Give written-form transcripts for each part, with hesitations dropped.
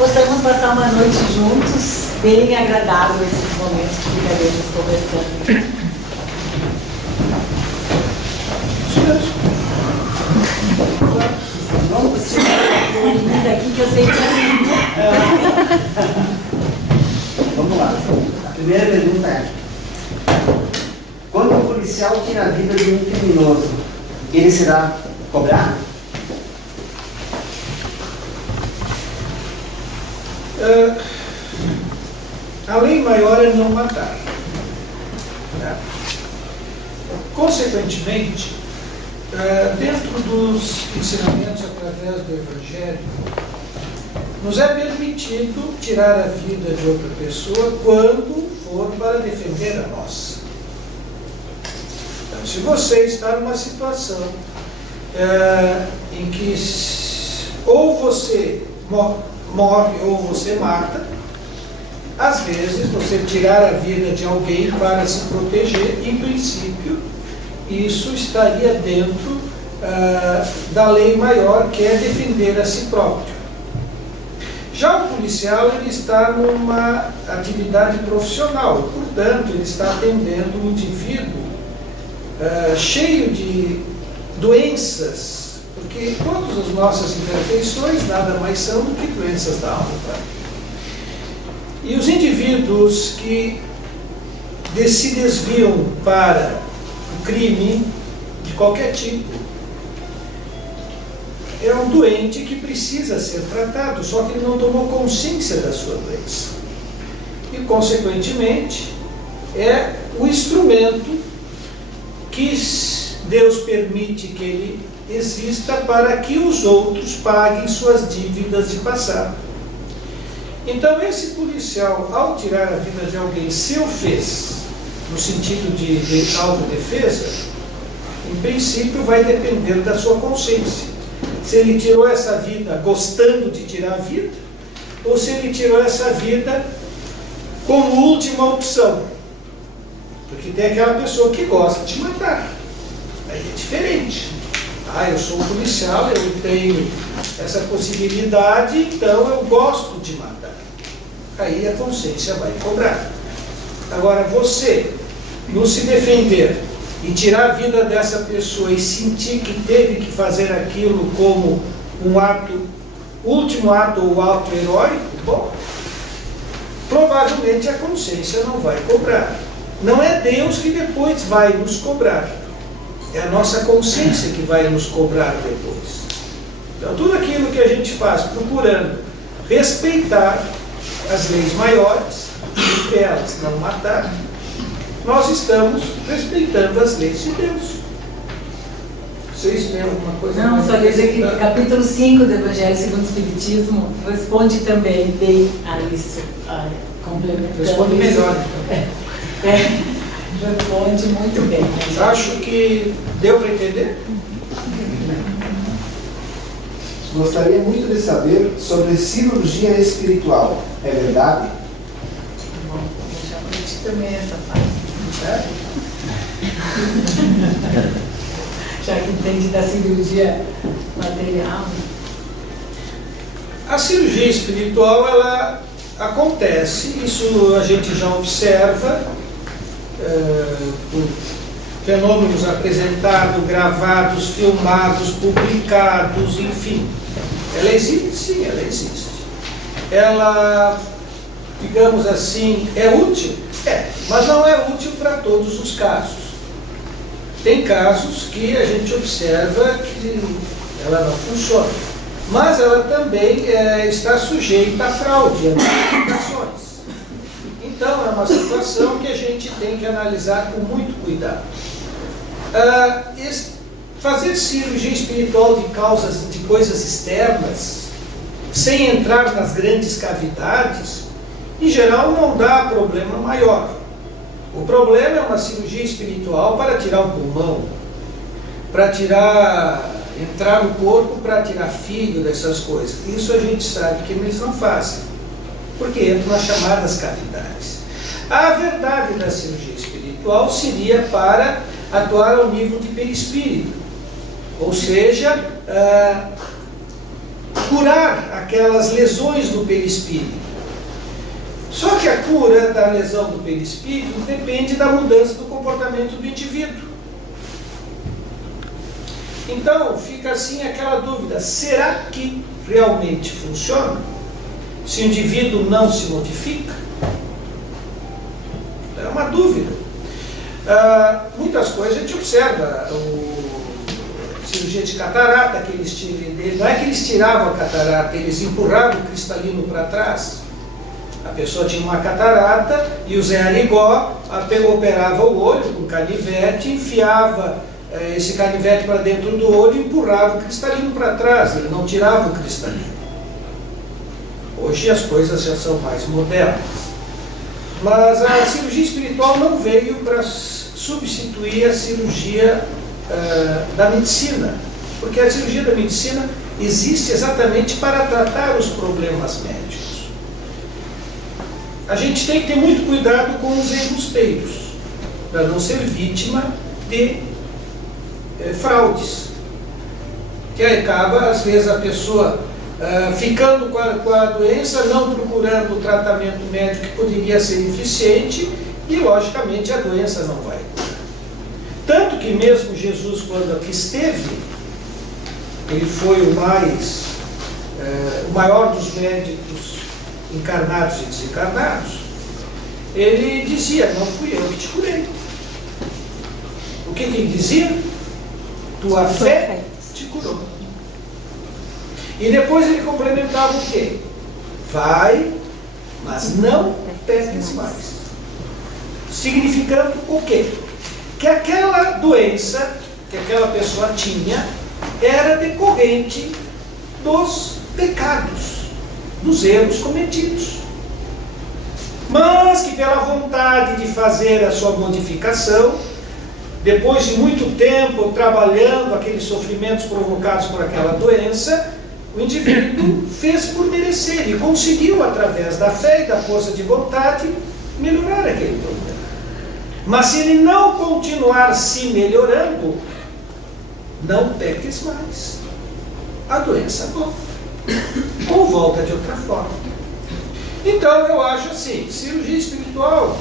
possamos passar uma noite juntos, bem agradável esses momentos que ficaremos conversando. Vamos tirar aqui que eu sei que Vamos lá. A primeira pergunta é: quando um policial tira a vida de um criminoso, ele será cobrado? A lei maior é não matar. Né? Consequentemente, dentro dos ensinamentos através do Evangelho, nos é permitido tirar a vida de outra pessoa quando for para defender a nossa. Então, se você está numa situação em que ou você morre ou você mata, às vezes você tirar a vida de alguém para se proteger, em princípio, isso estaria dentro da lei maior, que é defender a si próprio. Já o policial, ele está numa atividade profissional, portanto, ele está atendendo um indivíduo cheio de doenças, porque todas as nossas imperfeições nada mais são do que doenças da alma. Tá? E os indivíduos que se desviam para o crime de qualquer tipo, é um doente que precisa ser tratado, só que ele não tomou consciência da sua doença. E, consequentemente, é o instrumento que Deus permite que ele exista para que os outros paguem suas dívidas de passado. Então, esse policial, ao tirar a vida de alguém, se o fez no sentido de autodefesa, em princípio vai depender da sua consciência. Se ele tirou essa vida gostando de tirar a vida, ou se ele tirou essa vida como última opção. Porque tem aquela pessoa que gosta de matar. Aí é diferente. Eu sou um policial, eu tenho essa possibilidade, então eu gosto de matar. Aí a consciência vai cobrar. Agora, você, no se defender e tirar a vida dessa pessoa e sentir que teve que fazer aquilo como um ato, último ato ou ato heróico, bom, provavelmente a consciência não vai cobrar. Não é Deus que depois vai nos cobrar. É a nossa consciência que vai nos cobrar depois. Então, tudo aquilo que a gente faz procurando respeitar as leis maiores, e elas não matar, nós estamos respeitando as leis de Deus. Vocês têm alguma coisa? Não, só quer dizer que o capítulo 5 do Evangelho segundo o Espiritismo responde também bem a isso, complementando. Responde melhor, então. Responde muito bem. Acho que deu para entender? Gostaria muito de saber sobre cirurgia espiritual. É verdade? Bom, eu já prometi também essa parte. Já que entende da cirurgia material. A cirurgia espiritual, ela acontece, isso a gente já observa, por fenômenos apresentados, gravados, filmados, publicados, enfim. Ela existe? Sim, ela existe. Ela, digamos assim, é útil? É, mas não é útil para todos os casos. Tem casos que a gente observa que ela não funciona, mas ela também está sujeita a fraude, a modificações. Então, é uma situação que a gente tem que analisar com muito cuidado. Fazer cirurgia espiritual de coisas externas, sem entrar nas grandes cavidades, em geral não dá problema maior. O problema é uma cirurgia espiritual para tirar o pulmão, para entrar no corpo, para tirar fígado, dessas coisas. Isso a gente sabe que eles não fazem, porque entram nas chamadas cavidades. A verdade da cirurgia espiritual seria para atuar ao nível de perispírito, ou seja, curar aquelas lesões do perispírito. Só que a cura da lesão do perispírito depende da mudança do comportamento do indivíduo. Então, fica assim aquela dúvida, será que realmente funciona? Se o indivíduo não se modifica? É uma dúvida. Muitas coisas a gente observa, cirurgia de catarata, que eles não é que eles tiravam a catarata, eles empurravam o cristalino para trás. A pessoa tinha uma catarata e o Zé Arigó operava o olho com canivete, enfiava esse canivete para dentro do olho e empurrava o cristalino para trás, ele não tirava o cristalino. Hoje as coisas já são mais modernas. Mas a cirurgia espiritual não veio para substituir a cirurgia da medicina, porque a cirurgia da medicina existe exatamente para tratar os problemas médicos. A gente tem que ter muito cuidado com os embusteiros, para não ser vítima de fraudes, que aí acaba, às vezes, a pessoa ficando com a doença, não procurando o tratamento médico que poderia ser eficiente e, logicamente, a doença não vai. Tanto que mesmo Jesus, quando aqui esteve, ele foi o maior dos médicos encarnados e desencarnados, ele dizia, não fui eu que te curei. O que ele dizia? Tua fé te curou. E depois ele complementava o quê? Vai, mas não peques mais. Significando o quê? Que aquela doença que aquela pessoa tinha era decorrente dos pecados, dos erros cometidos. Mas que pela vontade de fazer a sua modificação, depois de muito tempo trabalhando aqueles sofrimentos provocados por aquela doença, o indivíduo fez por merecer e conseguiu, através da fé e da força de vontade, melhorar aquele problema. Mas se ele não continuar se melhorando, não peques mais. A doença volta. Ou volta de outra forma. Então eu acho assim, cirurgia espiritual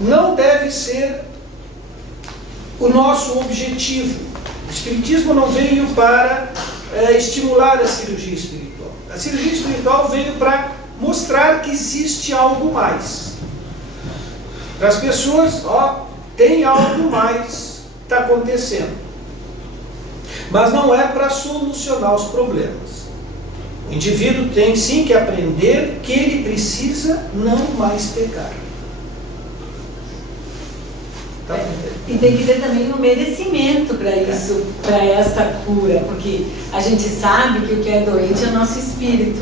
não deve ser o nosso objetivo. O espiritismo não veio para estimular a cirurgia espiritual. A cirurgia espiritual veio para mostrar que existe algo mais. Para as pessoas, tem algo mais que está acontecendo. Mas não é para solucionar os problemas. O indivíduo tem sim que aprender que ele precisa não mais pecar. E tem que ter também um merecimento para isso, para esta cura, porque a gente sabe que o que é doente é o nosso espírito,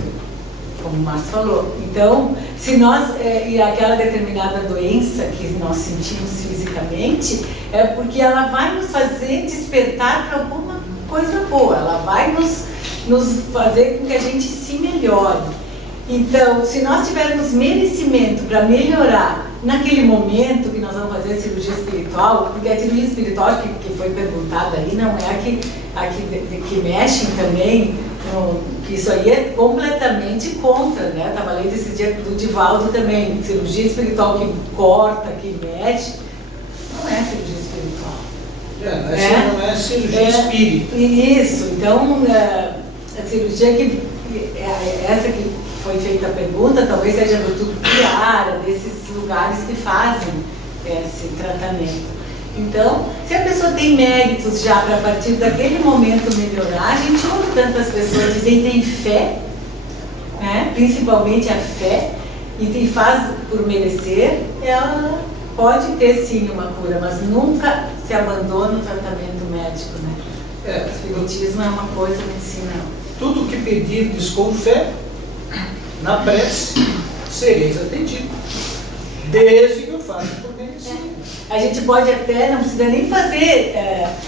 como o Márcio falou. Então, se nós, e aquela determinada doença que nós sentimos fisicamente, é porque ela vai nos fazer despertar para alguma coisa boa, ela vai nos fazer com que a gente se melhore. Então, se nós tivermos merecimento para melhorar naquele momento que nós vamos fazer a cirurgia espiritual, porque a cirurgia espiritual que foi perguntada aí não é a que mexem também, que isso aí é completamente contra, né? Estava lendo esse dia do Divaldo também, cirurgia espiritual que corta, que mexe, não é cirurgia espiritual. Não é cirurgia espírita. Isso, então a cirurgia essa que foi feita a pergunta, talvez seja do Tupiara, desses lugares que fazem esse tratamento. Então, se a pessoa tem méritos já para a partir daquele momento melhorar, a gente ouve tantas pessoas dizem tem fé, né? Principalmente a fé, e faz por merecer, ela pode ter sim uma cura, mas nunca se abandona o tratamento médico, né? O espiritismo é uma coisa, a medicina não. Tudo que pedirdes com fé, na prece, sereis atendidos, desde que eu faça por merecimento. A gente pode até, não precisa nem fazer,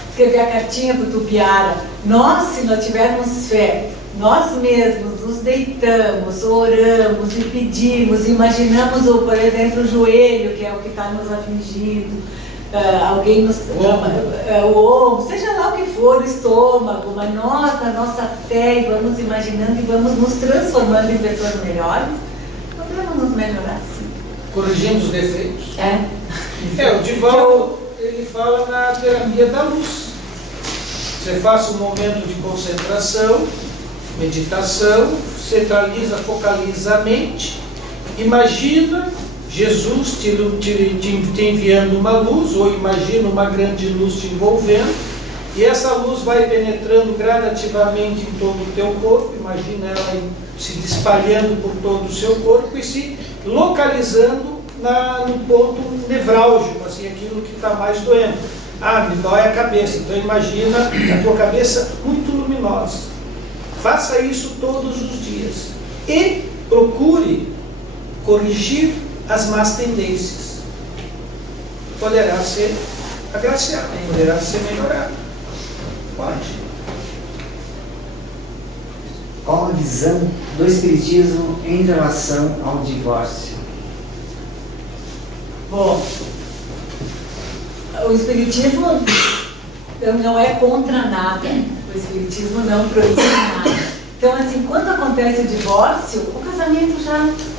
escrever a cartinha para o Tupiara. Nós, se nós tivermos fé, nós mesmos nos deitamos, oramos e pedimos, imaginamos, por exemplo, o joelho, que é o que está nos afligindo, alguém nos ou seja lá o que for, o estômago, mas nós, na nossa fé, e vamos imaginando e vamos nos transformando em pessoas melhores, podemos nos melhorar sim. Corrigindo os defeitos. O Divaldo, ele fala na terapia da luz. Você faça um momento de concentração, meditação, centraliza, focaliza a mente, imagina Jesus te enviando uma luz, ou imagina uma grande luz te envolvendo, e essa luz vai penetrando gradativamente em todo o teu corpo, imagina ela se espalhando por todo o seu corpo e se localizando no ponto nevrálgico, assim, aquilo que está mais doendo. Me dói a cabeça, então imagina a tua cabeça muito luminosa. Faça isso todos os dias e procure corrigir as más tendências. Poderá ser agraciado, poderá ser melhorado. Pode. Qual a visão do Espiritismo em relação ao divórcio? Bom, o Espiritismo não é contra nada, o Espiritismo não proíbe nada. Então, assim, quando acontece o divórcio, o casamento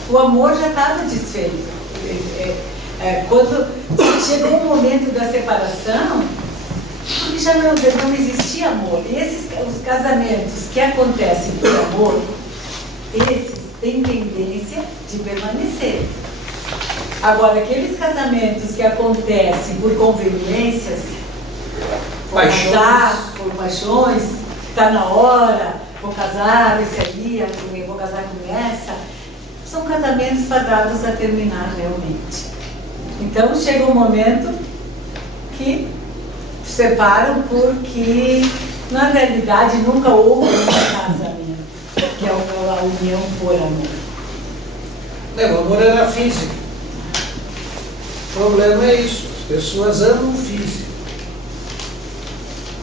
o amor já estava desfeito. Quando chegou o momento da separação, porque já não existia amor. E os casamentos que acontecem por amor, esses têm tendência de permanecer. Agora, aqueles casamentos que acontecem por conveniências, por casar, por paixões, está na hora, vou casar esse ali, vou casar com essa, são casamentos fadados a terminar realmente. Então, chega um momento que se separam porque, na realidade, nunca houve um casamento, que é a união por amor. O amor era físico. O problema é isso, as pessoas amam o físico,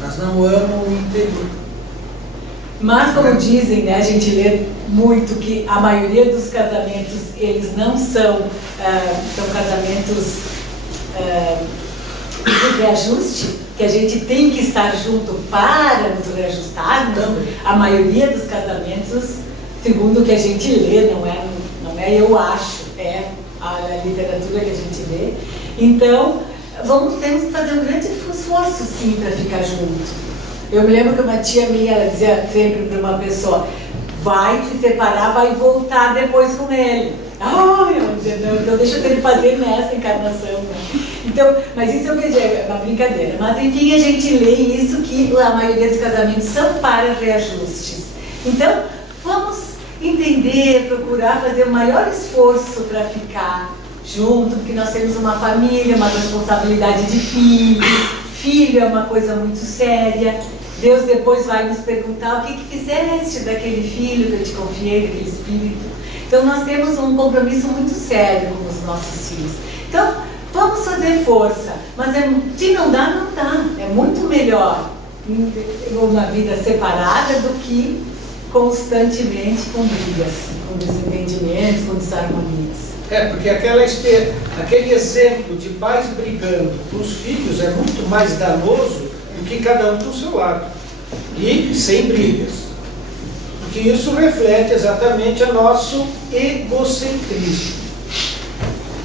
mas não amam o interior. Mas, como dizem, né, a gente lê muito que a maioria dos casamentos, eles não são casamentos de reajuste, que a gente tem que estar junto para nos reajustarmos. A maioria dos casamentos, segundo o que a gente lê, não é eu acho, é a literatura que a gente lê. Então, temos que fazer um grande esforço, sim, para ficar junto. Eu me lembro que uma tia minha, ela dizia sempre para uma pessoa, vai se separar, vai voltar depois com ele. Eu dizia, não, então deixa ele fazer nessa encarnação. Né? Então, mas isso é uma brincadeira. Mas enfim, a gente lê isso, que a maioria dos casamentos são para reajustes. Então, vamos entender, procurar fazer o maior esforço para ficar junto, porque nós temos uma família, uma responsabilidade de filho. Filho é uma coisa muito séria. Deus depois vai nos perguntar o que fizeste daquele filho que eu te confiei, daquele espírito. Então nós temos um compromisso muito sério com os nossos filhos. Então vamos fazer força, mas se não dá, não dá. É muito melhor uma vida separada do que constantemente com brigas, com desentendimentos, com desarmonias. Porque aquele exemplo de pais brigando com os filhos é muito mais danoso do que cada um do seu lado. E sem brigas. Porque isso reflete exatamente o nosso egocentrismo.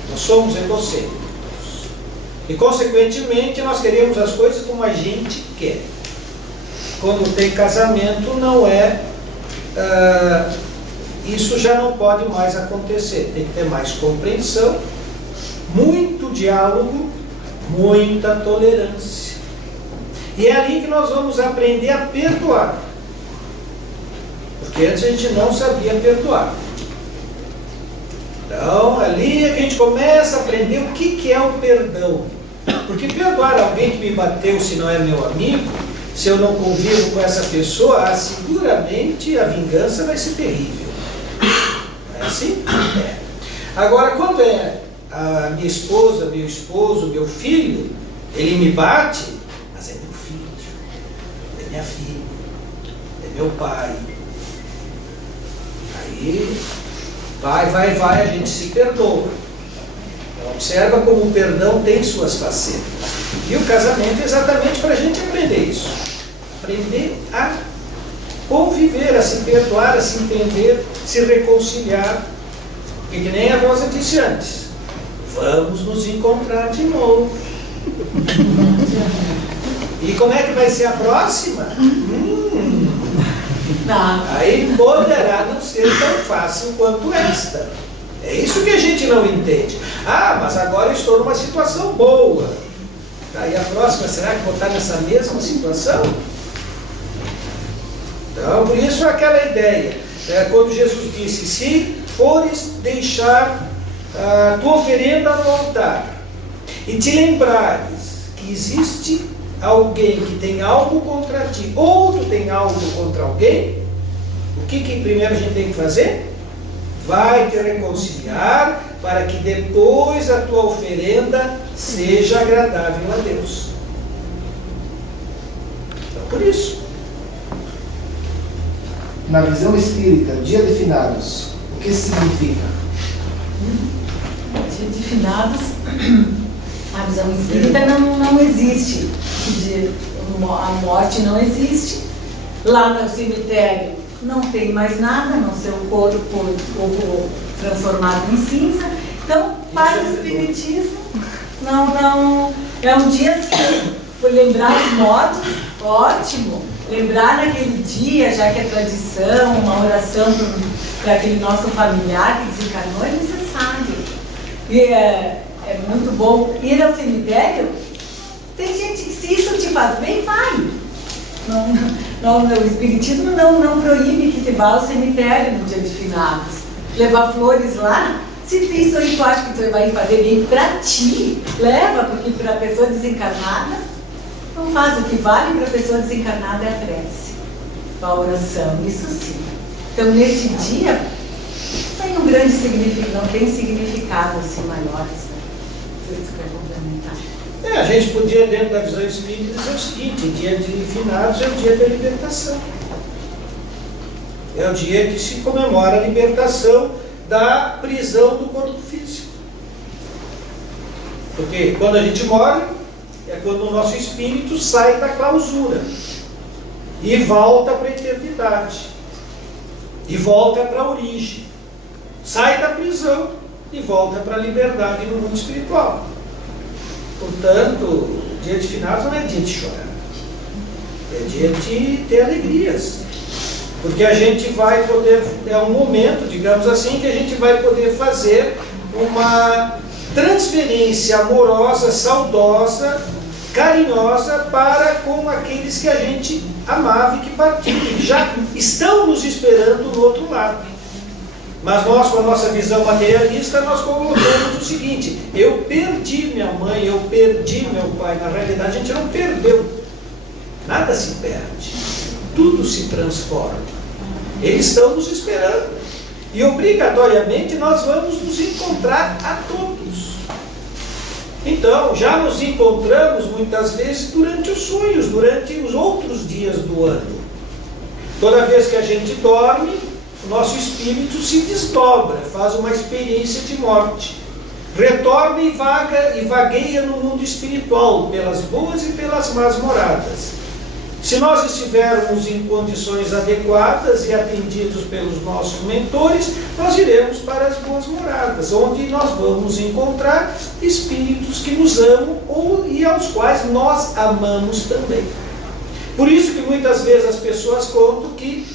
Nós somos egocêntricos. E, consequentemente, nós queremos as coisas como a gente quer. Quando tem casamento, não é... isso já não pode mais acontecer. Tem que ter mais compreensão, muito diálogo, muita tolerância. E é ali que nós vamos aprender a perdoar. Porque antes a gente não sabia perdoar. Então, ali é que a gente começa a aprender o que é o perdão. Porque perdoar alguém que me bateu, se não é meu amigo, se eu não convivo com essa pessoa, seguramente a vingança vai ser terrível. Não é assim? É. Agora, quando é a minha esposa, meu esposo, meu filho, ele me bate, mas é meu filho, é minha filha, é meu pai. Aí, vai, a gente se perdoa. Observa como o perdão tem suas facetas. E o casamento é exatamente para a gente aprender isso. Aprender a conviver, a se perdoar, a se entender, se reconciliar. E que nem a Rosa disse antes, vamos nos encontrar de novo. E como é que vai ser a próxima? Aí poderá não ser tão fácil quanto esta. É isso que a gente não entende. Ah, mas agora eu estou numa situação boa. Aí a próxima, será que vou estar nessa mesma situação? Então, por isso aquela ideia, quando Jesus disse, se fores deixar a tua oferenda no altar e te lembrares que existe alguém que tem algo contra ti, ou tu tem algo contra alguém, o que primeiro a gente tem que fazer? Vai te reconciliar para que depois a tua oferenda seja agradável a Deus. Então, por isso. Na visão espírita, dia de finados, o que significa? Dia de finados, a visão espírita não existe. A morte não existe. Lá no cemitério não tem mais nada, a não ser o corpo transformado em cinza. Então, para o espiritismo, não é um dia assim, por lembrar os mortos, ótimo. Lembrar naquele dia, já que é tradição, uma oração para aquele nosso familiar que desencarnou, é necessário. E é muito bom ir ao cemitério. Tem gente que, se isso te faz bem, vai. O Espiritismo não proíbe que se vá ao cemitério no dia de finados. Levar flores lá, se isso aí tu acha que tu vai fazer bem para ti, leva, porque para a pessoa desencarnada, não faz. O que vale para a pessoa desencarnada é a prece, a oração, isso sim. Então, nesse dia, tem um grande significado, não tem significado assim maiores, né? Não sei se tu quer complementar. A gente podia, dentro da visão espírita, dizer o seguinte: dia de finados é o dia da libertação. É o dia que se comemora a libertação da prisão do corpo físico. Porque quando a gente morre, é quando o nosso espírito sai da clausura e volta para a eternidade, e volta para a origem, sai da prisão e volta para a liberdade no mundo espiritual. Portanto, dia de finados não é dia de chorar, é dia de ter alegrias, porque a gente vai poder, é um momento, digamos assim, que a gente vai poder fazer uma transferência amorosa, saudosa, carinhosa para com aqueles que a gente amava e que partiram, que já estão nos esperando do outro lado. Mas nós, com a nossa visão materialista, nós colocamos o seguinte: eu perdi minha mãe, eu perdi meu pai. Na realidade, a gente não perdeu. Nada se perde. Tudo se transforma. Eles estão nos esperando. E obrigatoriamente nós vamos nos encontrar a todos. Então, já nos encontramos muitas vezes durante os sonhos, durante os outros dias do ano. Toda vez que a gente dorme, o nosso espírito se desdobra, faz uma experiência de morte, retorna e vagueia no mundo espiritual, pelas boas e pelas más moradas. Se nós estivermos em condições adequadas e atendidos pelos nossos mentores, nós iremos para as boas moradas, onde nós vamos encontrar espíritos que nos amam e aos quais nós amamos também. Por isso que muitas vezes as pessoas contam que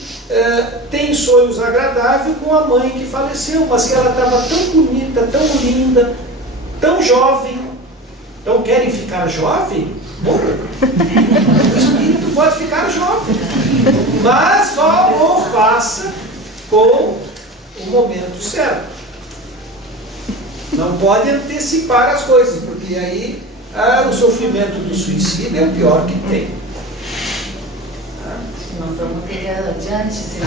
tem sonhos agradáveis com a mãe que faleceu, mas que ela estava tão bonita, tão linda, tão jovem. Então, querem ficar jovem? Morra. O espírito pode ficar jovem, mas só o faça com o momento certo. Não pode antecipar as coisas, porque aí o sofrimento do suicídio é o pior que tem. Nós vamos ter adiante, senão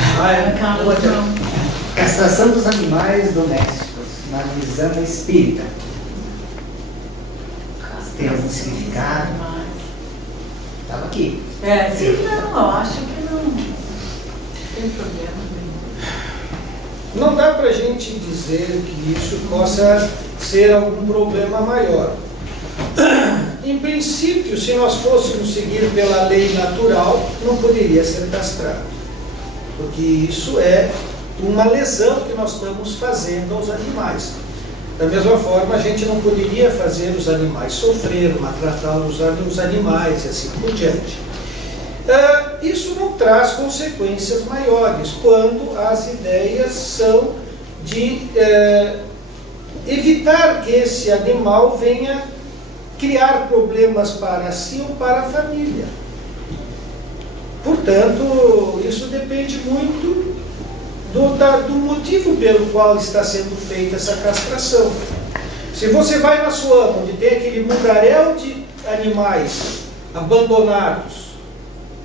Castração dos animais domésticos, na visão espírita. Tem algum significado? Estava aqui. Sim, não, eu acho que não tem problema. não dá para a gente dizer que isso possa ser algum problema maior. Em princípio, se nós fôssemos seguir pela lei natural, não poderia ser castrado, porque isso é uma lesão que nós estamos fazendo aos animais. Da mesma forma, a gente não poderia fazer os animais sofrer, maltratar os animais e assim por diante. Isso não traz consequências maiores quando as ideias são de evitar que esse animal venha criar problemas para si ou para a família. Portanto, isso depende muito do motivo pelo qual está sendo feita essa castração. Se você vai na sua onde tem aquele mundaréu de animais abandonados,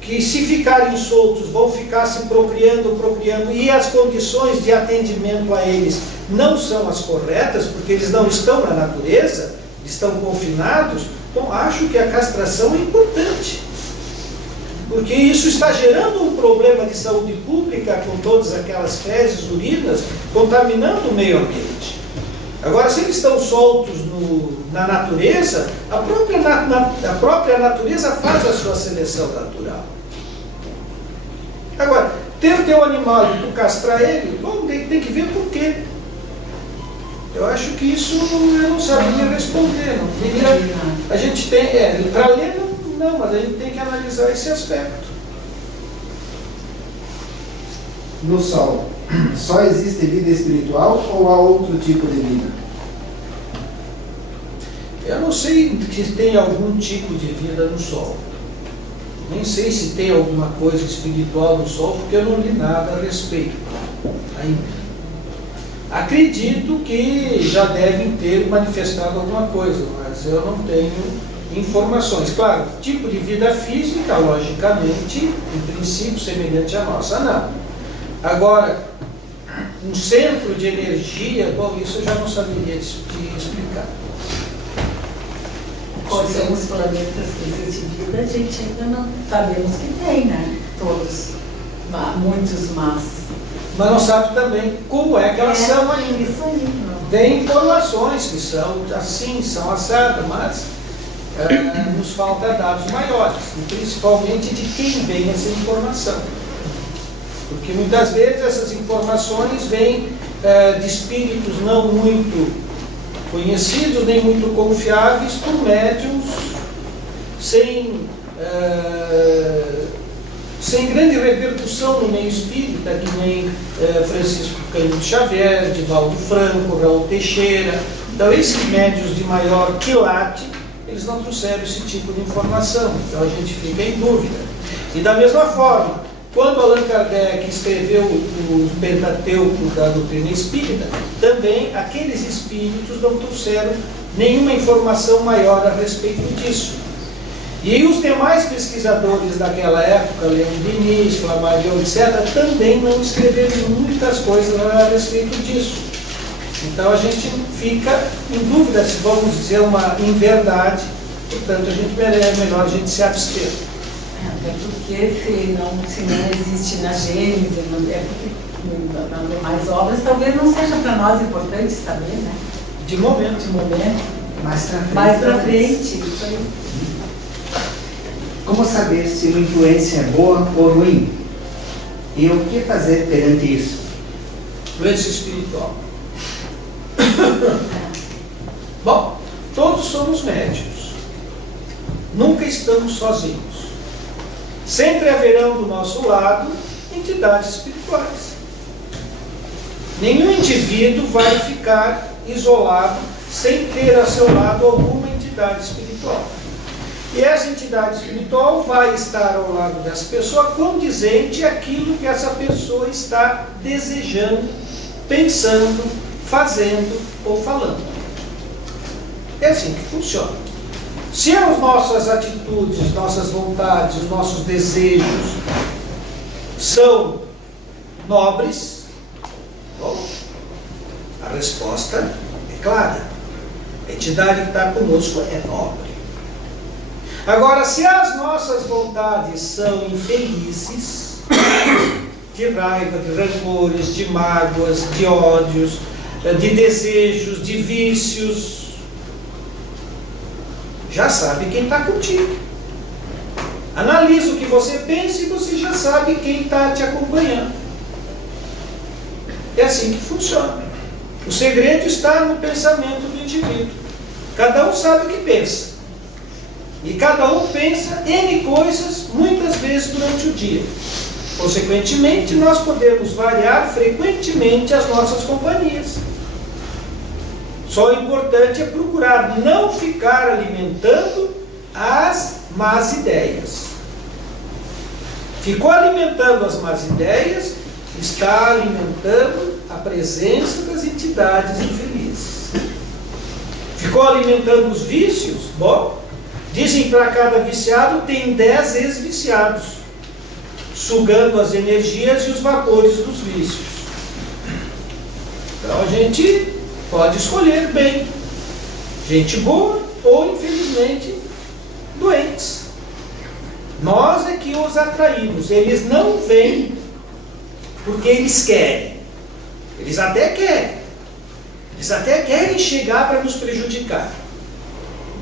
que se ficarem soltos vão ficar se procriando, e as condições de atendimento a eles não são as corretas, porque eles não estão na natureza, estão confinados, bom, acho que a castração é importante, porque isso está gerando um problema de saúde pública com todas aquelas fezes, urinas, contaminando o meio ambiente. Agora, se eles estão soltos na natureza, a própria natureza faz a sua seleção natural. Agora, ter teu animal e tu castrar ele, bom, tem que ver por quê. Eu acho que isso eu não saberia responder. Não teria, a gente tem, para ler não, mas a gente tem que analisar esse aspecto. No Sol, só existe vida espiritual ou há outro tipo de vida? Eu não sei se tem algum tipo de vida no Sol. Nem sei se tem alguma coisa espiritual no Sol, porque eu não li nada a respeito ainda. Acredito que já devem ter manifestado alguma coisa, mas eu não tenho informações. Claro, tipo de vida física, logicamente, em princípio, semelhante à nossa, não. Agora, um centro de energia, bom, isso eu já não saberia te explicar. Quais são os planetas que existem vida, a gente ainda não sabemos que tem, né? Todos, muitos, mas não sabe também como é que elas são ainda. Isso aí, não. Tem informações que são assim, são assadas, mas nos falta dados maiores, e principalmente de quem vem essa informação. Porque muitas vezes essas informações vêm de espíritos não muito conhecidos, nem muito confiáveis, por médiuns sem grande repercussão no meio espírita, que nem Francisco Cândido Xavier, Divaldo Franco, Raul Teixeira. Então, esses médiuns de maior quilate, eles não trouxeram esse tipo de informação, então a gente fica em dúvida. E da mesma forma, quando Allan Kardec escreveu o Pentateuco da doutrina espírita, também aqueles espíritos não trouxeram nenhuma informação maior a respeito disso. E os demais pesquisadores daquela época, Leon Denis, Flammarion, etc., também não escreveram muitas coisas a respeito disso. Então a gente fica em dúvida se vamos dizer uma inverdade, portanto é melhor a gente se abster. Até porque se não existe na Gênesis, é porque nas demais obras talvez não seja para nós importante saber, né? De momento. Mais pra frente, isso aí. Como saber se uma influência é boa ou ruim? E o que fazer perante isso? Influência espiritual. Bom, todos somos médiuns. Nunca estamos sozinhos. Sempre haverão do nosso lado entidades espirituais. Nenhum indivíduo vai ficar isolado sem ter a seu lado alguma entidade espiritual. E essa entidade espiritual vai estar ao lado dessa pessoa condizente àquilo que essa pessoa está desejando, pensando, fazendo ou falando. É assim que funciona. Se as nossas atitudes, nossas vontades, os nossos desejos são nobres, bom, a resposta é clara. A entidade que está conosco é nobre. Agora, se as nossas vontades são infelizes, de raiva, de rancores, de mágoas, de ódios, de desejos, de vícios. Já sabe quem está contigo. Analisa o que você pensa e você já sabe quem está te acompanhando. É assim que funciona. O segredo está no pensamento do indivíduo. Cada um sabe o que pensa. E cada um pensa N coisas, muitas vezes durante o dia. Consequentemente, nós podemos variar frequentemente as nossas companhias. Só o importante é procurar não ficar alimentando as más ideias. Ficou alimentando as más ideias, está alimentando a presença das entidades infelizes. Ficou alimentando os vícios? Bom, dizem que para cada viciado tem 10 ex-viciados, sugando as energias e os vapores dos vícios. Então a gente pode escolher bem. Gente boa ou, infelizmente, doentes. Nós é que os atraímos. Eles não vêm porque eles querem. Eles até querem. Eles até querem chegar para nos prejudicar.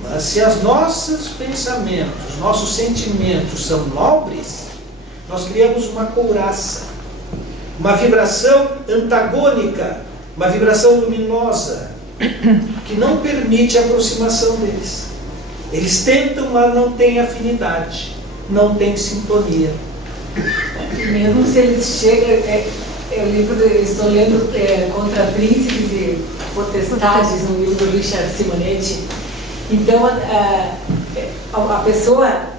Mas se os nossos pensamentos, nossos sentimentos são nobres, nós criamos uma couraça, uma vibração antagônica, uma vibração luminosa, que não permite a aproximação deles. Eles tentam, mas não têm afinidade, não têm sintonia. Mesmo se eles chegam, eu estou lendo Contra Príncipes e Potestades, no livro do Richard Simonetti. Então, a pessoa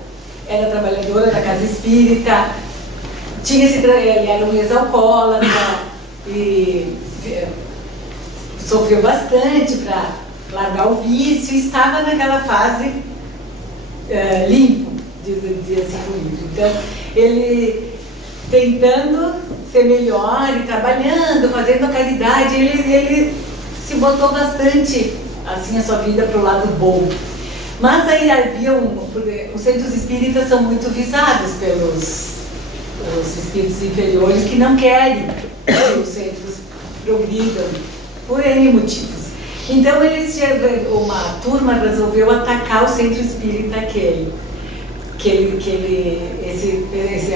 era trabalhadora da casa espírita, ele era um ex-alcoólatra e sofreu bastante para largar o vício, e estava naquela fase limpo, dizia assim o livro. Então, ele tentando ser melhor e trabalhando, fazendo a caridade, ele se botou bastante assim a sua vida para o lado bom. Mas aí havia os centros espíritas são muito visados pelos espíritos inferiores que não querem que os centros progridam por N motivos. Então uma turma resolveu atacar o centro espírita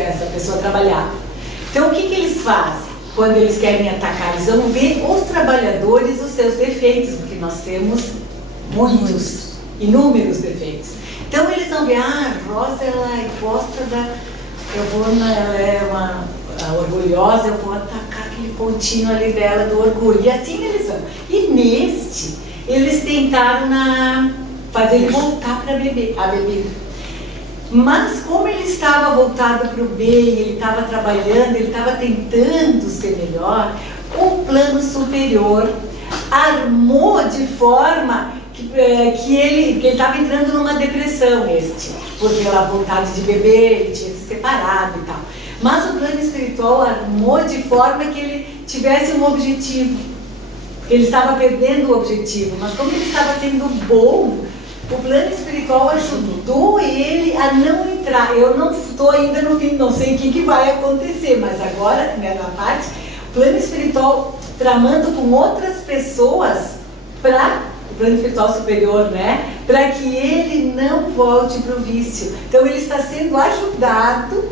essa pessoa trabalhava. Então o que eles fazem quando eles querem atacar? Eles vão ver os trabalhadores os seus defeitos, porque nós temos muitos, inúmeros defeitos. Então eles vão ver, a Rosa, ela gosta ela é uma orgulhosa, eu vou atacar aquele pontinho ali dela do orgulho. E assim eles vão. E eles tentaram fazer ele voltar a beber. Mas como ele estava voltado para o bem, ele estava trabalhando, ele estava tentando ser melhor, o plano superior armou de forma que ele estava entrando numa depressão, por pela vontade de beber, ele tinha se separado e tal. Mas o plano espiritual armou de forma que ele tivesse um objetivo. Ele estava perdendo o objetivo, mas como ele estava sendo bom, o plano espiritual ajudou ele a não entrar. Eu não estou ainda no fim, não sei o que vai acontecer, mas agora, na parte, o plano espiritual tramando com outras pessoas o plano espiritual superior, para que ele não volte para o vício. Então ele está sendo ajudado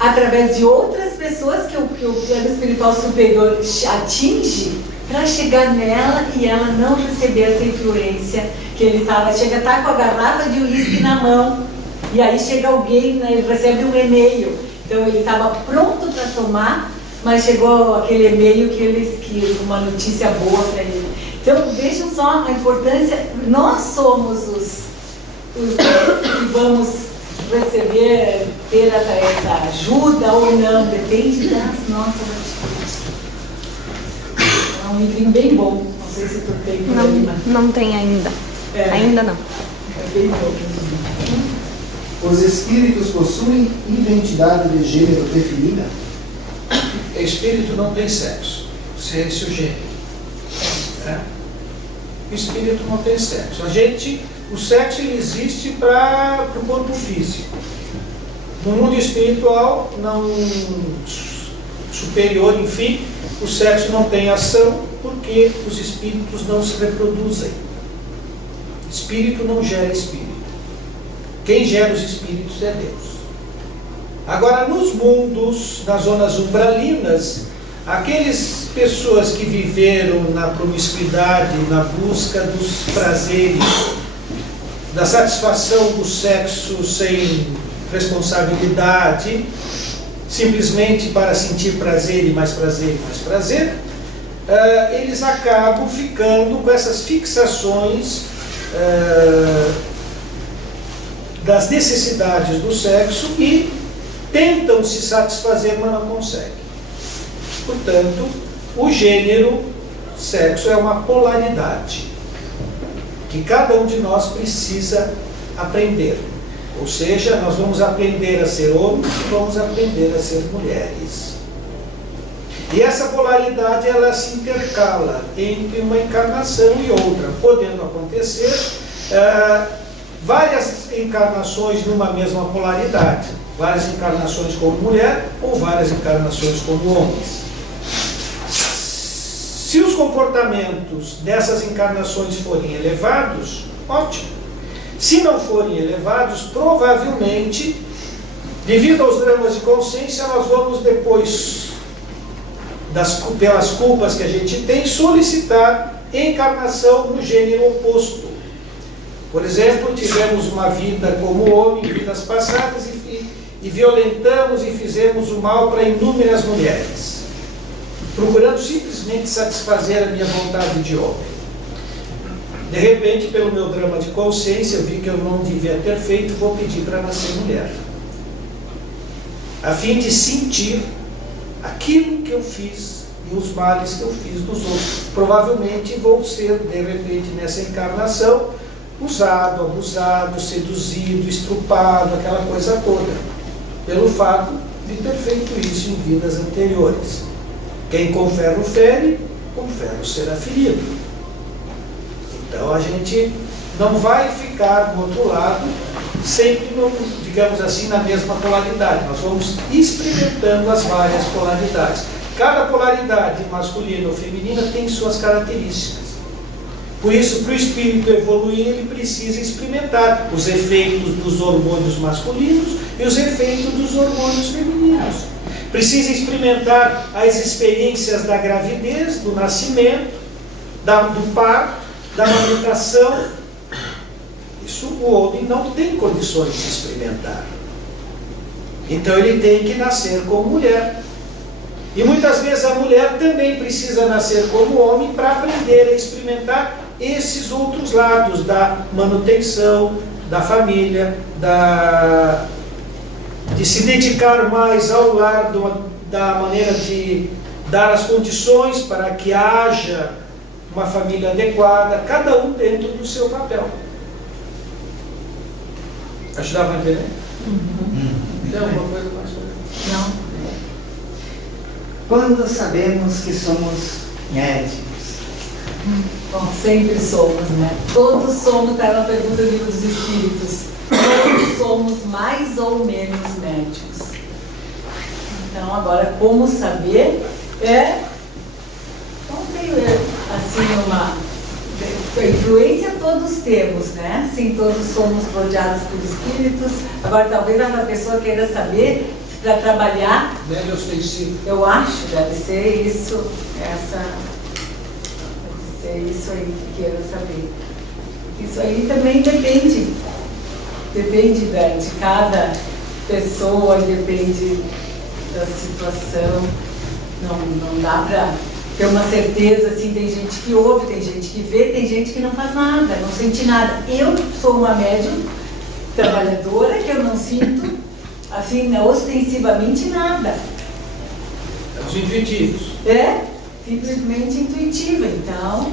através de outras pessoas que o plano espiritual superior atinge, para chegar nela e ela não receber essa influência que ele chega a estar com a garrafa de uísque na mão, e aí chega alguém, ele recebe um e-mail, então ele estava pronto para tomar, mas chegou aquele e-mail que uma notícia boa para ele. Então vejam só a importância, nós somos os que vamos receber, ter essa ajuda ou não, depende das nossas atitudes. É um livrinho bem bom, não sei se tu tem por aí, mas... Não tem ainda. Ainda não. É bem bom. Os espíritos possuem identidade de gênero definida? Espírito não tem sexo, esse é o gênero. O espírito não tem sexo. O sexo ele existe para o corpo físico. No mundo espiritual superior, enfim, o sexo não tem ação porque os espíritos não se reproduzem. Espírito não gera espírito. Quem gera os espíritos é Deus. Agora, nos mundos, nas zonas umbralinas, aquelas pessoas que viveram na promiscuidade, na busca dos prazeres, da satisfação do sexo sem responsabilidade, simplesmente para sentir prazer e mais prazer e mais prazer, eles acabam ficando com essas fixações das necessidades do sexo e tentam se satisfazer, mas não conseguem. Portanto, o gênero sexo é uma polaridade que cada um de nós precisa aprender. Ou seja, nós vamos aprender a ser homens e vamos aprender a ser mulheres. E essa polaridade, ela se intercala entre uma encarnação e outra, podendo acontecer várias encarnações numa mesma polaridade, várias encarnações como mulher ou várias encarnações como homens. Se os comportamentos dessas encarnações forem elevados, ótimo. Se não forem elevados, provavelmente, devido aos dramas de consciência, nós vamos depois, pelas culpas que a gente tem, solicitar encarnação no gênero oposto. Por exemplo, tivemos uma vida como homem em vidas passadas e violentamos e fizemos o mal para inúmeras mulheres, procurando simplesmente satisfazer a minha vontade de homem. De repente, pelo meu drama de consciência, eu vi que eu não devia ter feito, vou pedir para nascer mulher, a fim de sentir aquilo que eu fiz e os males que eu fiz dos outros. Provavelmente vou ser, de repente, nessa encarnação, usado, abusado, seduzido, estrupado, aquela coisa toda, pelo fato de ter feito isso em vidas anteriores. Quem com ferro fere, com ferro será ferido. Então a gente não vai ficar do outro lado sempre, digamos assim, na mesma polaridade. Nós vamos experimentando as várias polaridades. Cada polaridade, masculina ou feminina, tem suas características. Por isso, para o espírito evoluir, ele precisa experimentar os efeitos dos hormônios masculinos e os efeitos dos hormônios femininos. Precisa experimentar as experiências da gravidez, do nascimento, do parto, da amamentação. Isso o homem não tem condições de experimentar. Então ele tem que nascer como mulher. E muitas vezes a mulher também precisa nascer como homem para aprender a experimentar esses outros lados da manutenção, da família, de se dedicar mais ao lar, da maneira de dar as condições para que haja uma família adequada, cada um dentro do seu papel. Acho que dá para entender? Tem alguma coisa mais sobre isso? Não. Quando sabemos que somos médicos? Bom, sempre somos, né? Todos somos, está na pergunta do Livro dos Espíritos. Todos somos mais ou menos médicos. Então, agora, como saber não tem, assim, uma influência todos temos, né? Sim, todos somos rodeados por espíritos. Agora, talvez a pessoa queira saber para trabalhar. Deve ostensivo. Eu acho, deve ser isso, deve ser isso aí que queira saber. Isso aí também depende de cada pessoa, depende da situação. Não dá para ter uma certeza, assim, tem gente que ouve, tem gente que vê, tem gente que não faz nada, não sente nada. Eu sou uma médium trabalhadora que eu não sinto, assim, ostensivamente nada. Os intuitivos. Simplesmente intuitiva, então.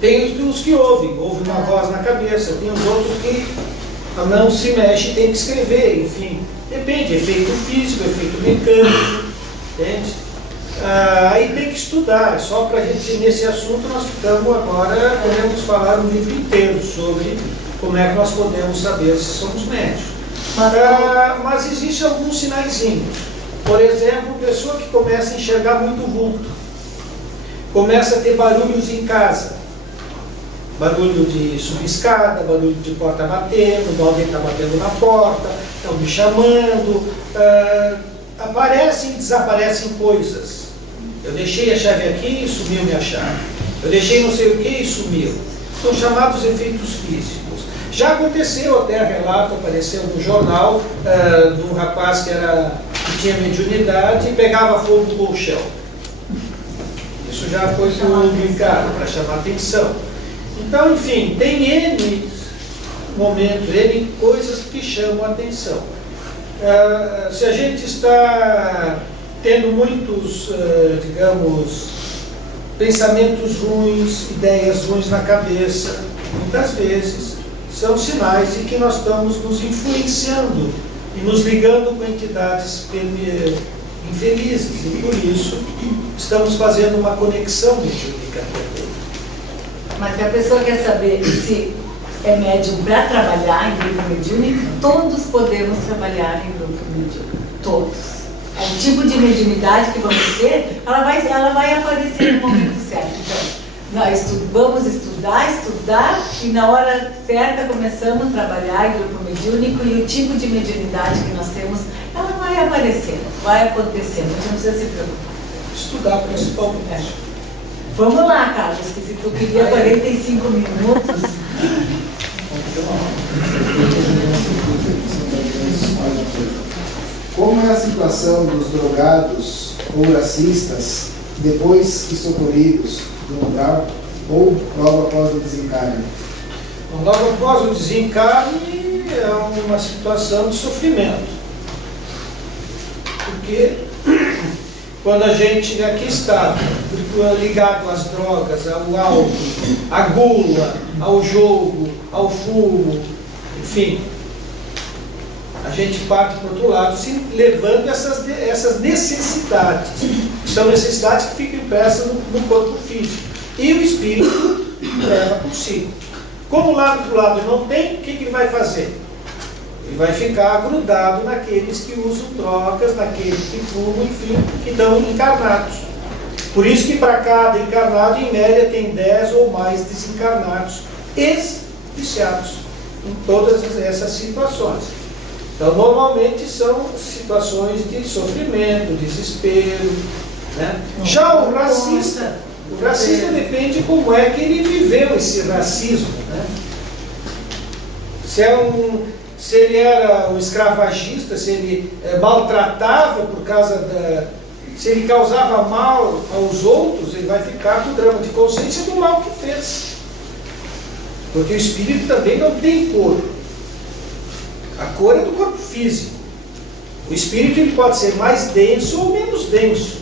Tem os que ouvem uma voz na cabeça, tem os outros que não se mexe, tem que escrever, enfim. Depende, efeito físico, efeito mecânico, entende? Aí tem que estudar, só para a gente, nesse assunto, nós ficamos agora, podemos falar um livro inteiro sobre como é que nós podemos saber se somos médicos. Mas existem alguns sinaizinhos. Por exemplo, pessoa que começa a enxergar muito vulto, começa a ter barulhos em casa, barulho de subir escada, barulho de porta batendo, alguém está batendo na porta, estão me chamando, aparecem e desaparecem coisas. Eu deixei a chave aqui e sumiu minha chave. Eu deixei não sei o que e sumiu. São chamados efeitos físicos. Já aconteceu, até relato, apareceu no jornal, de um rapaz que tinha mediunidade e pegava fogo do colchão. Isso já foi publicado para chamar atenção. Então, enfim, tem N momentos, N coisas que chamam a atenção. Se a gente está tendo muitos, digamos, pensamentos ruins, ideias ruins na cabeça, muitas vezes são sinais de que nós estamos nos influenciando e nos ligando com entidades infelizes, e por isso estamos fazendo uma conexão mediúnica. Mas se a pessoa quer saber se é médium para trabalhar em grupo mediúnico, todos podemos trabalhar em grupo mediúnico. Todos. O tipo de mediunidade que vamos ter, ela vai aparecer no momento certo. Então, nós vamos estudar, e na hora certa começamos a trabalhar em grupo mediúnico, e o tipo de mediunidade que nós temos, ela vai aparecendo, vai acontecendo, a gente não precisa se preocupar. Estudar principalmente. Vamos lá, Carlos, que se tu queria 45 minutos... Como é a situação dos drogados ou racistas depois que socorridos do umbral ou logo após o desencarne? Logo após o desencarne é uma situação de sofrimento. Porque quando a gente aqui está ligado às drogas, ao álcool, à gula, ao jogo, ao fumo, enfim, a gente parte para o outro lado, se levando essas necessidades, que são necessidades que ficam impressas no corpo físico. E o espírito leva consigo. Como lá do lado não tem, o que ele vai fazer? Ele vai ficar grudado naqueles que usam drogas, naqueles que fumam, enfim, que estão encarnados. Por isso que para cada encarnado, em média, tem 10 ou mais desencarnados, ex-viciados, em todas essas situações. Então, normalmente são situações de sofrimento, desespero, né? Já o racista depende como é que ele viveu esse racismo, né? Se ele era um escravagista, se ele maltratava por causa se ele causava mal aos outros, ele vai ficar com o drama de consciência do mal que fez. Porque o espírito também não tem cor. A cor é do corpo físico. O espírito ele pode ser mais denso ou menos denso.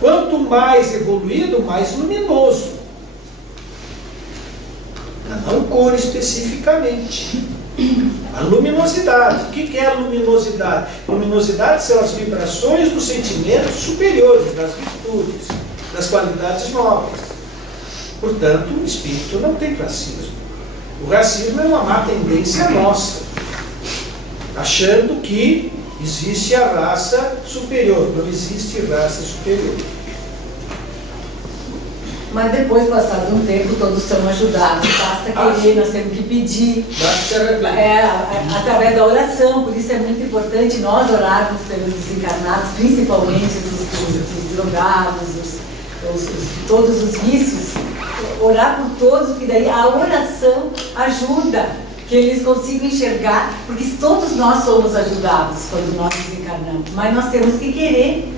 Quanto mais evoluído, mais luminoso. Não cor especificamente. A luminosidade. O que é a luminosidade? Luminosidade são as vibrações dos sentimentos superiores, das virtudes, das qualidades nobres. Portanto, o espírito não tem racismo. O racismo é uma má tendência nossa, achando que existe a raça superior. Não existe raça superior. Mas depois, passado um tempo, todos são ajudados. Basta querer, nós temos que pedir. Através da oração. Por isso é muito importante nós orarmos pelos desencarnados, principalmente os drogados, todos os vícios. Orar por todos, porque daí a oração ajuda que eles consigam enxergar, porque todos nós somos ajudados quando nós desencarnamos, mas nós temos que querer.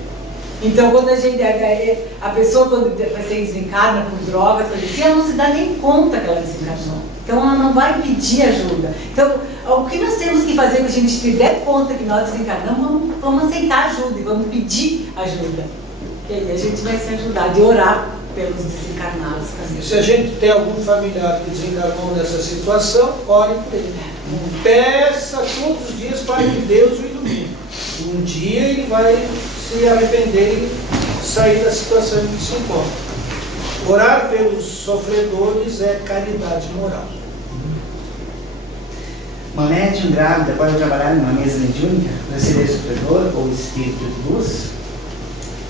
Então, quando a pessoa quando você desencarna com drogas, ela não se dá nem conta que ela desencarnou. Então, ela não vai pedir ajuda. Então, o que nós temos que fazer quando a gente se der conta que nós desencarnamos, vamos aceitar ajuda e vamos pedir ajuda. E aí a gente vai se ajudar, de orar pelos desencarnados também. Se a gente tem algum familiar que desencarnou nessa situação, ore por ele. Peça todos os dias para que Deus o ilumine. Um dia ele vai se arrepender e sair da situação em que se encontra. Orar pelos sofredores é caridade moral. Uma médium grávida pode trabalhar numa mesa mediúnica, receber superior ou espírito de luz?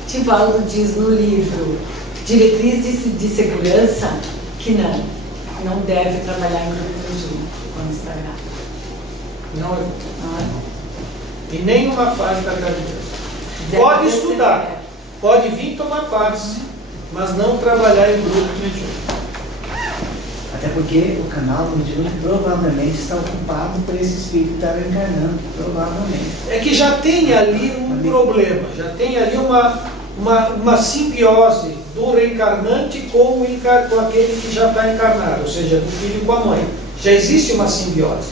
Divaldo diz no livro Diretriz de Segurança que não deve trabalhar em grupo mediúnico quando está grávida. Não é. Não é? Em nenhuma fase da gravidez. Deve Pode receber. estudar, pode vir tomar parte, mas não trabalhar em grupo mediúnico. Até porque o canal mediúnico provavelmente está ocupado por esse espírito que está reencarnando, provavelmente. É que já tem ali um problema, já tem ali uma simbiose do reencarnante com aquele que já está encarnado, ou seja, do filho com a mãe. Já existe uma simbiose.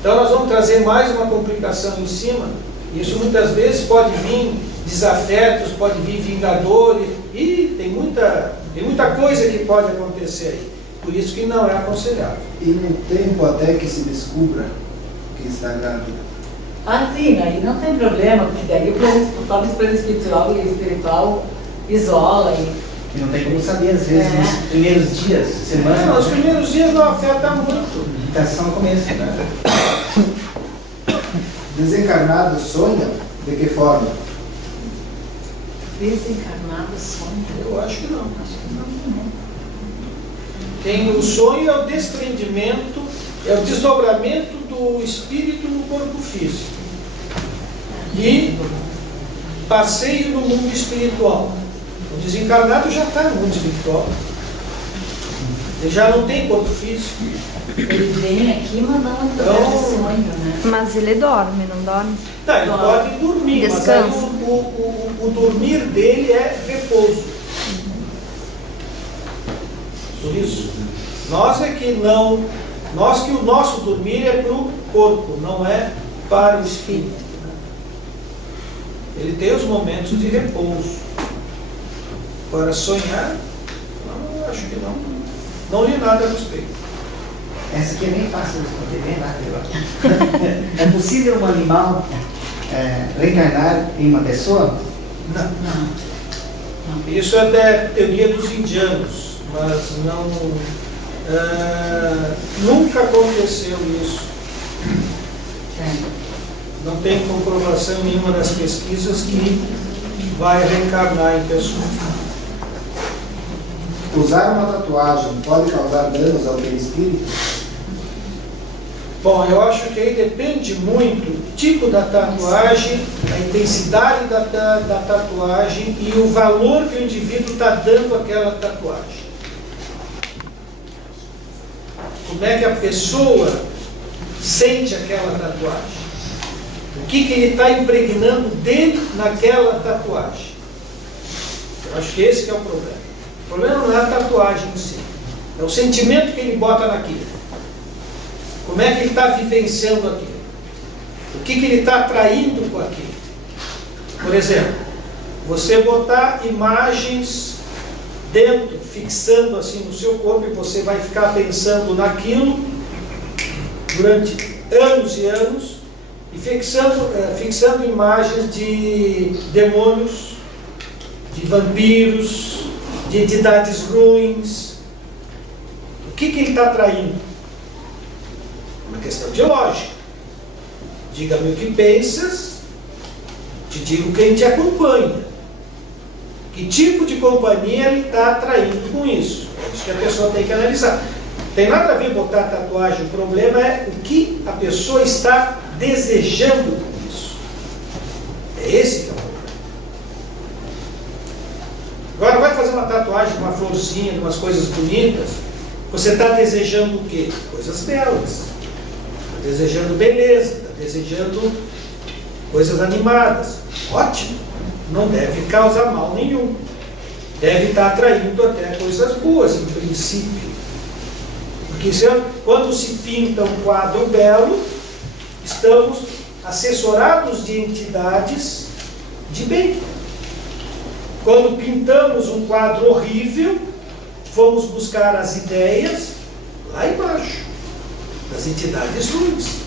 Então nós vamos trazer mais uma complicação em cima. Isso muitas vezes pode vir desafetos, pode vir vingadores, e tem muita coisa que pode acontecer aí. Por isso que não é aconselhável. E no tempo até que se descubra que está grávida. Ah, sim, aí não tem problema, porque daí o próprio plano espiritual isola E não tem como saber, às vezes, nos primeiros dias, semanas. Não, os primeiros dias não afeta muito. Está só no começo, né? Desencarnado sonha? De que forma? desencarnado sonha. Eu acho que não. Acho que não também. O sonho é o desprendimento, é o desdobramento do espírito no corpo físico. E passeio no mundo espiritual. O desencarnado já está no mundo espiritual. Ele já não tem corpo físico. Ele vem aqui, mas não através de sonho, né? Mas ele dorme, não dorme? Tá, ele pode dormir, Descansa. mas aí o dormir dele é repouso. Por isso, nós é que não, nós que o nosso dormir é para o corpo, não é para o espírito. Ele tem os momentos de repouso. Para sonhar, não, eu acho que não. Não li nada a respeito. Essa aqui é bem fácil de responder, bem rápido. É possível um animal reencarnar em uma pessoa? Não. Não. Isso é da teoria dos indianos, mas não, nunca aconteceu isso. Não tem comprovação em nenhuma das pesquisas que vai reencarnar em pessoa. Usar uma tatuagem pode causar danos ao perispírito? Bom, eu acho que aí depende muito do tipo da tatuagem, a intensidade da tatuagem e o valor que o indivíduo está dando àquela tatuagem. Como é que a pessoa sente aquela tatuagem? O que ele está impregnando dele naquela tatuagem? Eu acho que esse que é o problema. O problema não é a tatuagem em si, é o sentimento que ele bota naquilo. Como é que ele está vivenciando aquilo? O que ele está atraindo com aquilo? Por exemplo, você botar imagens dentro, fixando assim no seu corpo, e você vai ficar pensando naquilo durante anos e anos, e fixando imagens de demônios, de vampiros, de entidades ruins. O que ele está atraindo? Uma questão de lógica. Diga-me o que pensas, te digo quem te acompanha. Que tipo de companhia ele está atraindo com isso? É isso que a pessoa tem que analisar. Tem nada a ver botar tatuagem, o problema é o que a pessoa está desejando com isso. É esse que é o problema. Agora vai fazer uma tatuagem, uma florzinha, umas coisas bonitas, você está desejando o quê? Coisas belas. Está desejando beleza, está desejando coisas animadas. Ótimo. Não deve causar mal nenhum. Deve estar atraindo até coisas boas, em princípio. Porque quando se pinta um quadro belo, estamos assessorados de entidades de bem. Quando pintamos um quadro horrível, vamos buscar as ideias lá embaixo, das entidades ruins.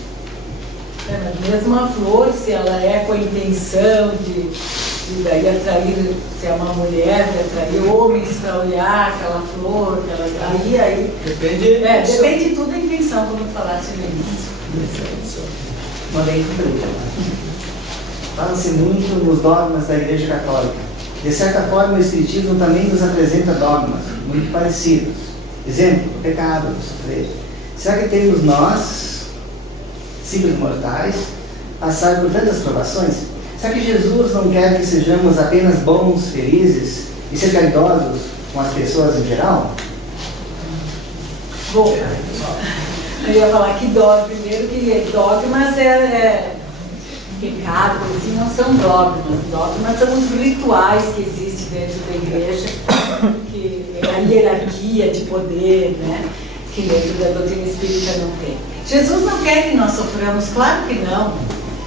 Mas mesmo a flor, se ela é com a intenção de daí atrair, se é uma mulher, de atrair homens para olhar aquela flor, aí Depende. depende de tudo da intenção, como eu falasse no início. Mandei cumprir. Fala-se muito nos dogmas da Igreja Católica. De certa forma, o Espiritismo também nos apresenta dogmas muito parecidos. Exemplo, o pecado, o sofrer. Será que temos nós, simples mortais, passar por tantas provações? Será que Jesus não quer que sejamos apenas bons, felizes e ser caridosos com as pessoas em geral? Bom, eu ia falar que primeiro que dogmas pecado, assim, não são dogmas. Dogmas são os rituais que existem dentro da igreja, que é a hierarquia de poder, né, que dentro da doutrina espírita não tem. Jesus não quer que nós soframos, claro que não.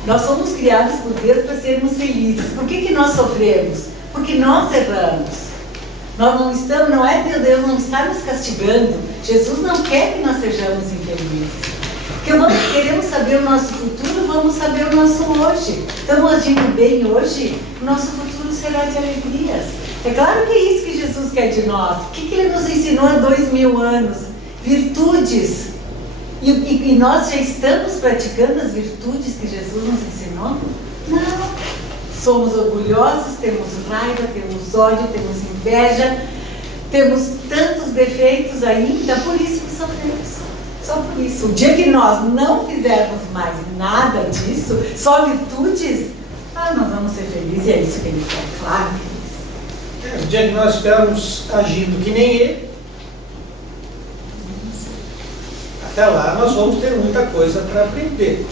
Nós somos criados por Deus para sermos felizes. Por que nós sofremos? Porque nós erramos. Nós não estamos, não é Deus não está nos castigando. Jesus não quer que nós sejamos infelizes. Porque queremos saber o nosso futuro, vamos saber o nosso hoje. Estamos agindo bem hoje, o nosso futuro será de alegrias. É claro que é isso que Jesus quer de nós. O que Ele nos ensinou há 2000 anos? Virtudes. E nós já estamos praticando as virtudes que Jesus nos ensinou? Não. Somos orgulhosos, temos raiva, temos ódio, temos inveja, temos tantos defeitos ainda, por isso que sofremos. Só por isso. O dia que nós não fizermos mais nada disso, só virtudes, nós vamos ser felizes, e é isso que Ele quer, claro que é isso. O dia que nós estivermos agindo que nem Ele, até lá nós vamos ter muita coisa para aprender.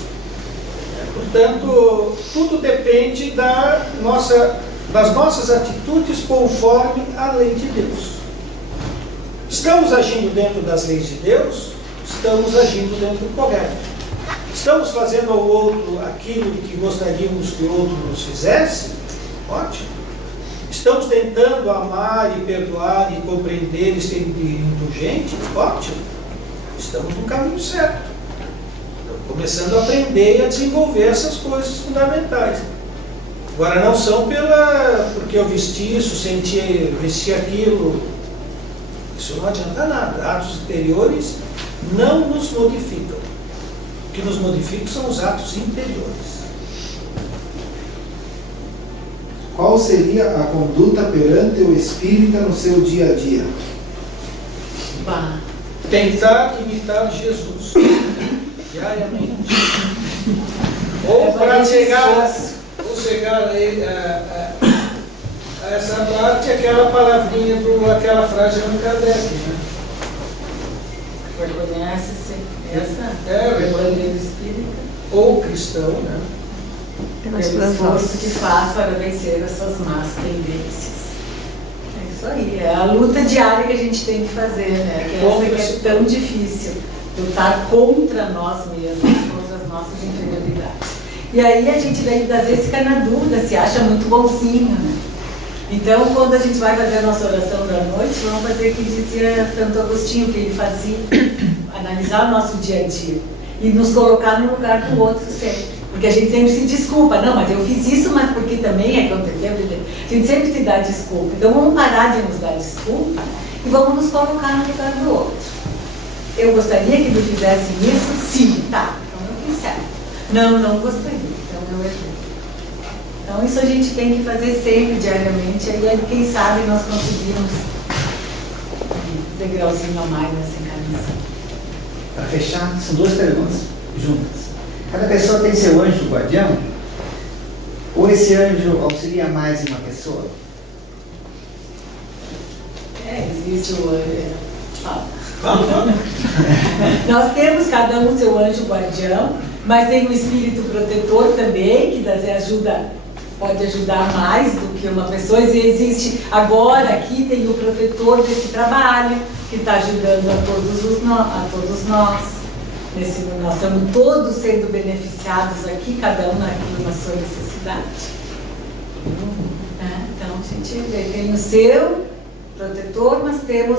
Portanto, tudo depende das nossas atitudes conforme a lei de Deus. Estamos agindo dentro das leis de Deus, estamos agindo dentro do correto. Estamos fazendo ao outro aquilo que gostaríamos que o outro nos fizesse? Ótimo. Estamos tentando amar e perdoar e compreender e ser indulgentes? Ótimo. Estamos no caminho certo. Começando a aprender e a desenvolver essas coisas fundamentais. Agora, não são porque eu vesti isso, vesti aquilo. Isso não adianta nada. Atos exteriores não nos modificam. O que nos modifica são os atos interiores. Qual seria a conduta perante o espírita no seu dia a dia? Tentar imitar Jesus diariamente. Ou para chegar a essa parte, aquela palavrinha, aquela frase do Kardec, né? Reconhece-se essa? É, bandeira espírita. Ou cristão, né? Pelo esforço que faz para vencer as suas más tendências. É isso aí, é a luta diária que a gente tem que fazer, né? Que essa que é tão difícil, lutar contra nós mesmos, contra as nossas inferioridades. E aí a gente às vezes fica na dúvida, se acha muito bonzinho, né? Então, quando a gente vai fazer a nossa oração da noite, vamos fazer o que dizia Santo Agostinho, que ele fazia, analisar o nosso dia a dia e nos colocar no lugar do outro sempre. Porque a gente sempre se desculpa, não, mas eu fiz isso, mas porque também aconteceu. A gente sempre se dá desculpa. Então vamos parar de nos dar desculpa e vamos nos colocar no lugar do outro. Eu gostaria que me fizessem isso? Sim, tá, então eu fiz certo. Não gostaria, então eu errei. Então isso a gente tem que fazer sempre, diariamente, aí quem sabe nós conseguimos um degrauzinho a mais nessa encarnação. Para fechar, são duas perguntas juntas. Cada pessoa tem seu anjo guardião? Ou esse anjo auxilia mais em uma pessoa? Existe o anjo. Nós temos cada um seu anjo guardião, mas tem um espírito protetor também, que pode ajudar mais do que uma pessoa. E existe agora aqui tem o protetor desse trabalho, que está ajudando a todos nós. Nós estamos todos sendo beneficiados aqui, cada um naquilo na sua necessidade. Então a gente tem o seu protetor, mas temos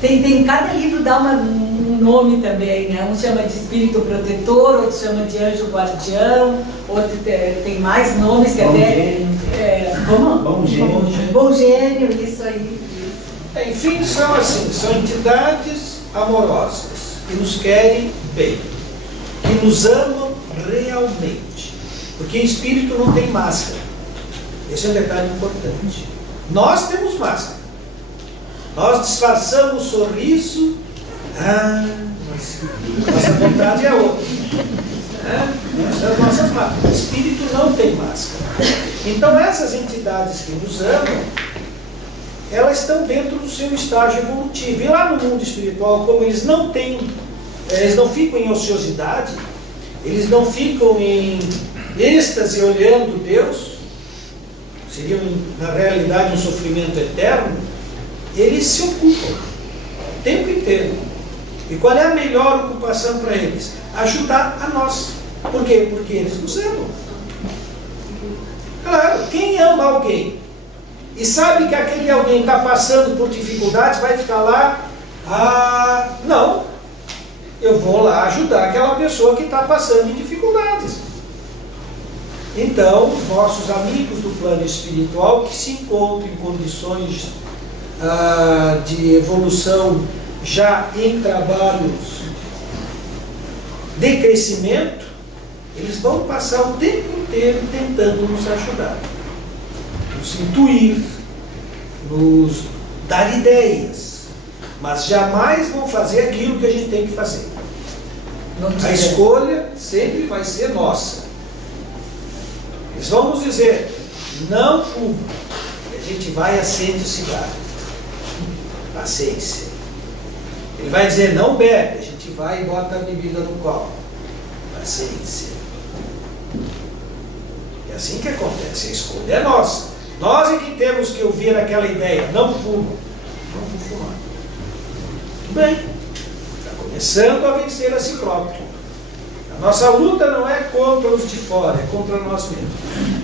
tem cada livro dá um nome também, né? Um chama de espírito protetor, outro chama de anjo guardião, outro tem mais nomes que Bom gênio, isso aí. Enfim, são entidades amorosas que nos querem bem. que nos amam realmente. Porque espírito não tem máscara. Esse é um detalhe importante. Nós temos máscara. Nós disfarçamos o sorriso. Mas nossa vontade é outra. Essas são as nossas máscaras. O espírito não tem máscara. Então essas entidades que nos amam, elas estão dentro do seu estágio evolutivo. E lá no mundo espiritual, como eles não ficam em ociosidade, eles não ficam em êxtase olhando Deus, seria na realidade um sofrimento eterno, eles se ocupam o tempo inteiro. E qual é a melhor ocupação para eles? Ajudar a nós. Por quê? Porque eles nos amam. Claro, quem ama alguém e sabe que aquele alguém está passando por dificuldades, vai ficar lá, não, eu vou lá ajudar aquela pessoa que está passando em dificuldades. Então, os nossos amigos do plano espiritual que se encontram em condições de evolução já em trabalhos de crescimento, eles vão passar o tempo inteiro tentando nos ajudar, nos intuir, nos dar ideias, mas jamais vão fazer aquilo que a gente tem que fazer. A escolha sempre vai ser nossa. Eles vão nos dizer, não fuma, e a gente vai e acende o cigarro. Paciência. Ele vai dizer, não bebe, a gente vai e bota a bebida no copo. Paciência. É assim que acontece, a escolha é nossa. Nós é que temos que ouvir aquela ideia, não fuma. Não vou fumar. Muito bem. Está começando a vencer a si próprio. A nossa luta não é contra os de fora, é contra nós mesmos.